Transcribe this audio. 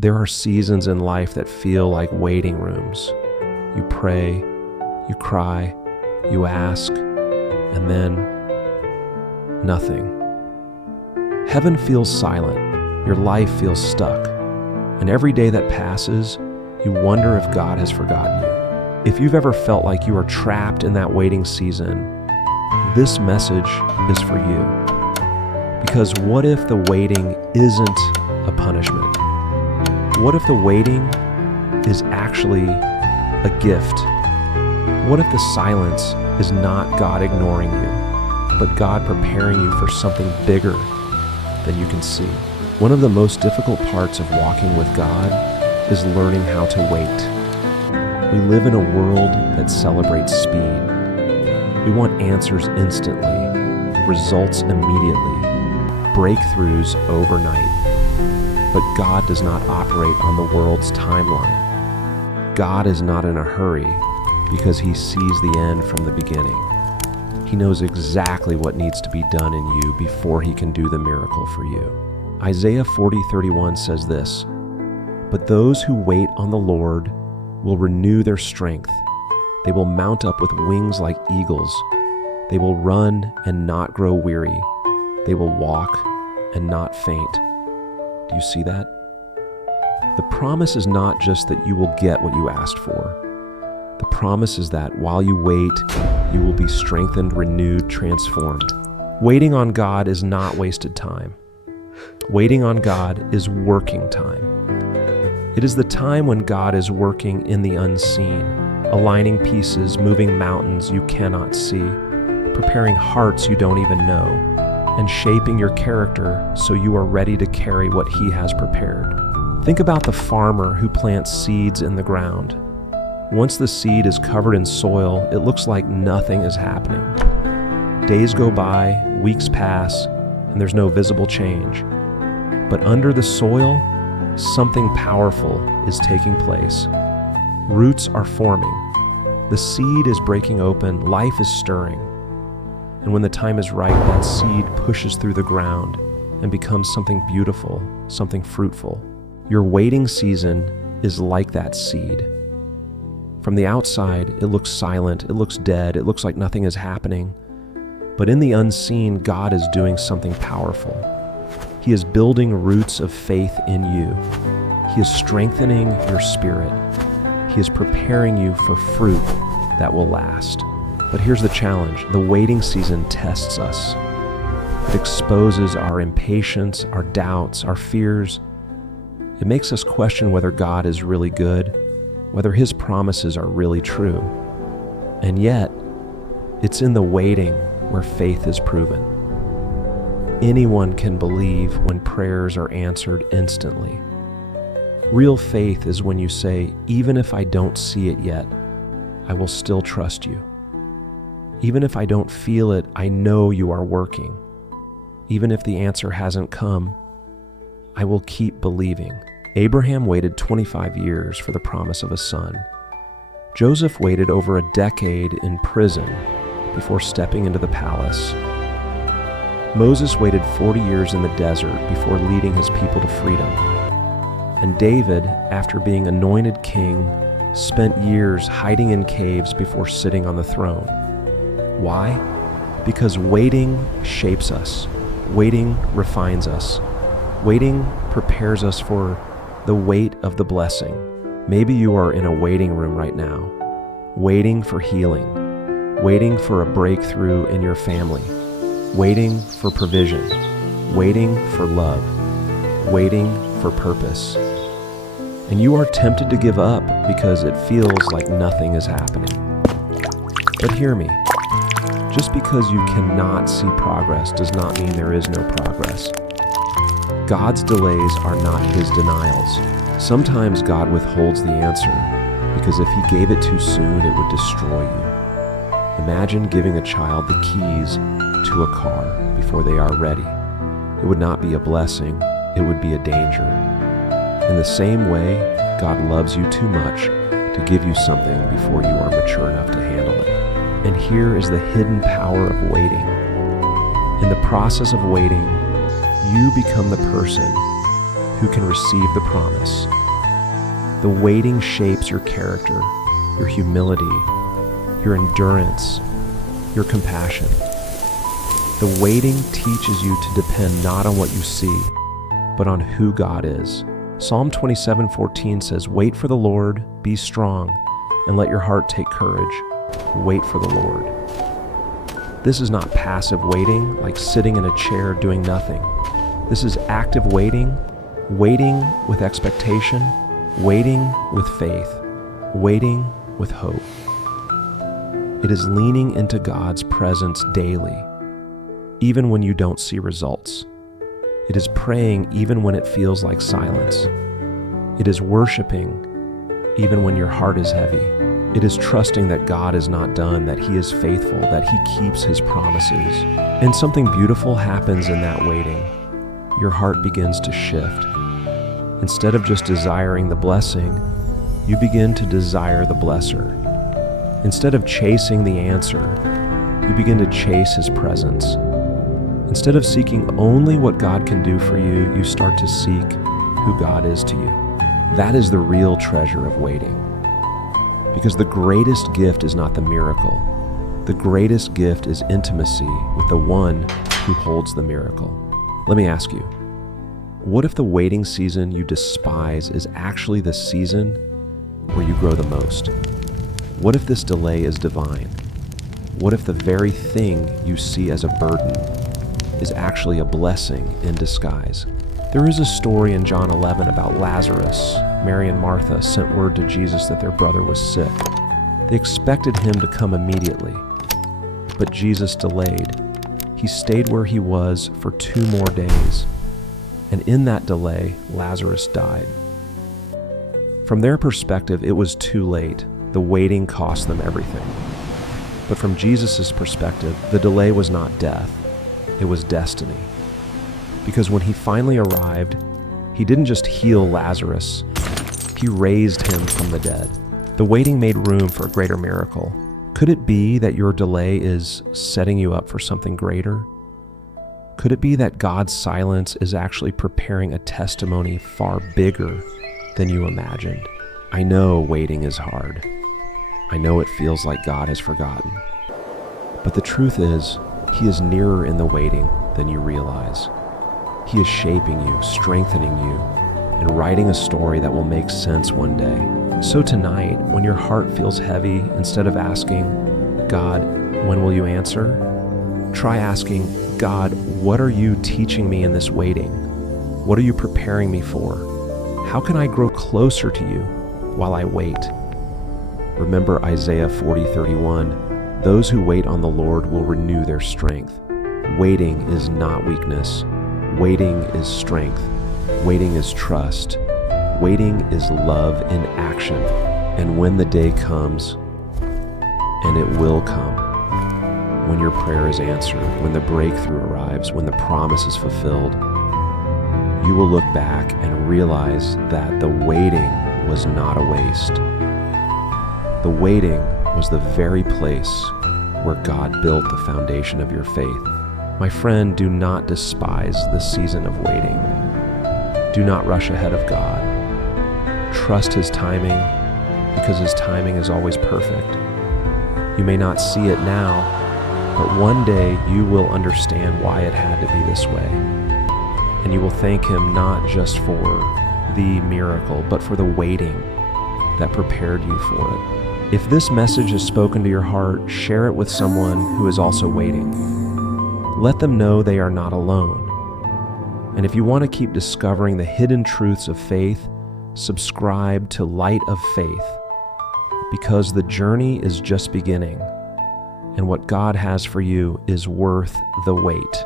There are seasons in life that feel like waiting rooms. You pray, you cry, you ask, and then nothing. Heaven feels silent. Your life feels stuck. And every day that passes, you wonder if God has forgotten you. If you've ever felt like you are trapped in that waiting season, this message is for you. Because what if the waiting isn't a punishment? What if the waiting is actually a gift? What if the silence is not God ignoring you, but God preparing you for something bigger than you can see? One of the most difficult parts of walking with God is learning how to wait. We live in a world that celebrates speed. We want answers instantly, results immediately, breakthroughs overnight. But God does not operate on the world's timeline. God is not in a hurry because he sees the end from the beginning. He knows exactly what needs to be done in you before he can do the miracle for you. Isaiah 40:31 says this, "But those who wait on the Lord will renew their strength. They will mount up with wings like eagles. They will run and not grow weary. They will walk and not faint." Do you see that? The promise is not just that you will get what you asked for. The promise is that while you wait, you will be strengthened, renewed, transformed. Waiting on God is not wasted time. Waiting on God is working time. It is the time when God is working in the unseen, aligning pieces, moving mountains you cannot see, preparing hearts you don't even know, and shaping your character so you are ready to carry what he has prepared. Think about the farmer who plants seeds in the ground. Once the seed is covered in soil, it looks like nothing is happening. Days go by, weeks pass, and there's no visible change. But under the soil, something powerful is taking place. Roots are forming. The seed is breaking open, life is stirring. And when the time is right, that seed pushes through the ground and becomes something beautiful, something fruitful. Your waiting season is like that seed. From the outside, it looks silent, it looks dead, it looks like nothing is happening. But in the unseen, God is doing something powerful. He is building roots of faith in you. He is strengthening your spirit. He is preparing you for fruit that will last. But here's the challenge. The waiting season tests us. It exposes our impatience, our doubts, our fears. It makes us question whether God is really good, whether his promises are really true. And yet, it's in the waiting where faith is proven. Anyone can believe when prayers are answered instantly. Real faith is when you say, even if I don't see it yet, I will still trust you. Even if I don't feel it, I know you are working. Even if the answer hasn't come, I will keep believing. Abraham waited 25 years for the promise of a son. Joseph waited over a decade in prison before stepping into the palace. Moses waited 40 years in the desert before leading his people to freedom. And David, after being anointed king, spent years hiding in caves before sitting on the throne. Why? Because waiting shapes us. Waiting refines us. Waiting prepares us for the weight of the blessing. Maybe you are in a waiting room right now, waiting for healing, waiting for a breakthrough in your family, waiting for provision, waiting for love, waiting for purpose. And you are tempted to give up because it feels like nothing is happening. But hear me, just because you cannot see progress does not mean there is no progress. God's delays are not his denials. Sometimes God withholds the answer because if he gave it too soon, it would destroy you. Imagine giving a child the keys to a car before they are ready. It would not be a blessing, it would be a danger. In the same way, God loves you too much to give you something before you are mature enough to handle it. And here is the hidden power of waiting. In the process of waiting, you become the person who can receive the promise. The waiting shapes your character, your humility, your endurance, your compassion. The waiting teaches you to depend not on what you see, but on who God is. Psalm 27:14 says, "Wait for the Lord, be strong, and let your heart take courage. Wait for the Lord." This is not passive waiting, like sitting in a chair doing nothing. This is active waiting, waiting with expectation, waiting with faith, waiting with hope. It is leaning into God's presence daily, even when you don't see results. It is praying even when it feels like silence. It is worshiping even when your heart is heavy. It is trusting that God is not done, that He is faithful, that He keeps His promises. And something beautiful happens in that waiting. Your heart begins to shift. Instead of just desiring the blessing, you begin to desire the blesser. Instead of chasing the answer, you begin to chase His presence. Instead of seeking only what God can do for you, you start to seek who God is to you. That is the real treasure of waiting. Because the greatest gift is not the miracle. The greatest gift is intimacy with the one who holds the miracle. Let me ask you, what if the waiting season you despise is actually the season where you grow the most? What if this delay is divine? What if the very thing you see as a burden is actually a blessing in disguise? There is a story in John 11 about Lazarus. Mary and Martha sent word to Jesus that their brother was sick. They expected Him to come immediately, but Jesus delayed. He stayed where He was for 2 more days, and in that delay, Lazarus died. From their perspective, it was too late. The waiting cost them everything. But from Jesus' perspective, the delay was not death, it was destiny. Because when He finally arrived, He didn't just heal Lazarus, He raised him from the dead. The waiting made room for a greater miracle. Could it be that your delay is setting you up for something greater? Could it be that God's silence is actually preparing a testimony far bigger than you imagined? I know waiting is hard. I know it feels like God has forgotten. But the truth is, He is nearer in the waiting than you realize. He is shaping you, strengthening you, and writing a story that will make sense one day. So tonight, when your heart feels heavy, instead of asking, "God, when will you answer?" try asking, "God, what are you teaching me in this waiting? What are you preparing me for? How can I grow closer to you while I wait?" Remember Isaiah 40:31, "Those who wait on the Lord will renew their strength." Waiting is not weakness. Waiting is strength. Waiting is trust. Waiting is love in action. And when the day comes, and it will come, when your prayer is answered, when the breakthrough arrives, when the promise is fulfilled, you will look back and realize that the waiting was not a waste. The waiting was the very place where God built the foundation of your faith. My friend, do not despise the season of waiting. Do not rush ahead of God. Trust His timing, because His timing is always perfect. You may not see it now, but one day you will understand why it had to be this way. And you will thank Him not just for the miracle, but for the waiting that prepared you for it. If this message has spoken to your heart, share it with someone who is also waiting. Let them know they are not alone. And if you want to keep discovering the hidden truths of faith, subscribe to Light of Faith, because the journey is just beginning, and what God has for you is worth the wait.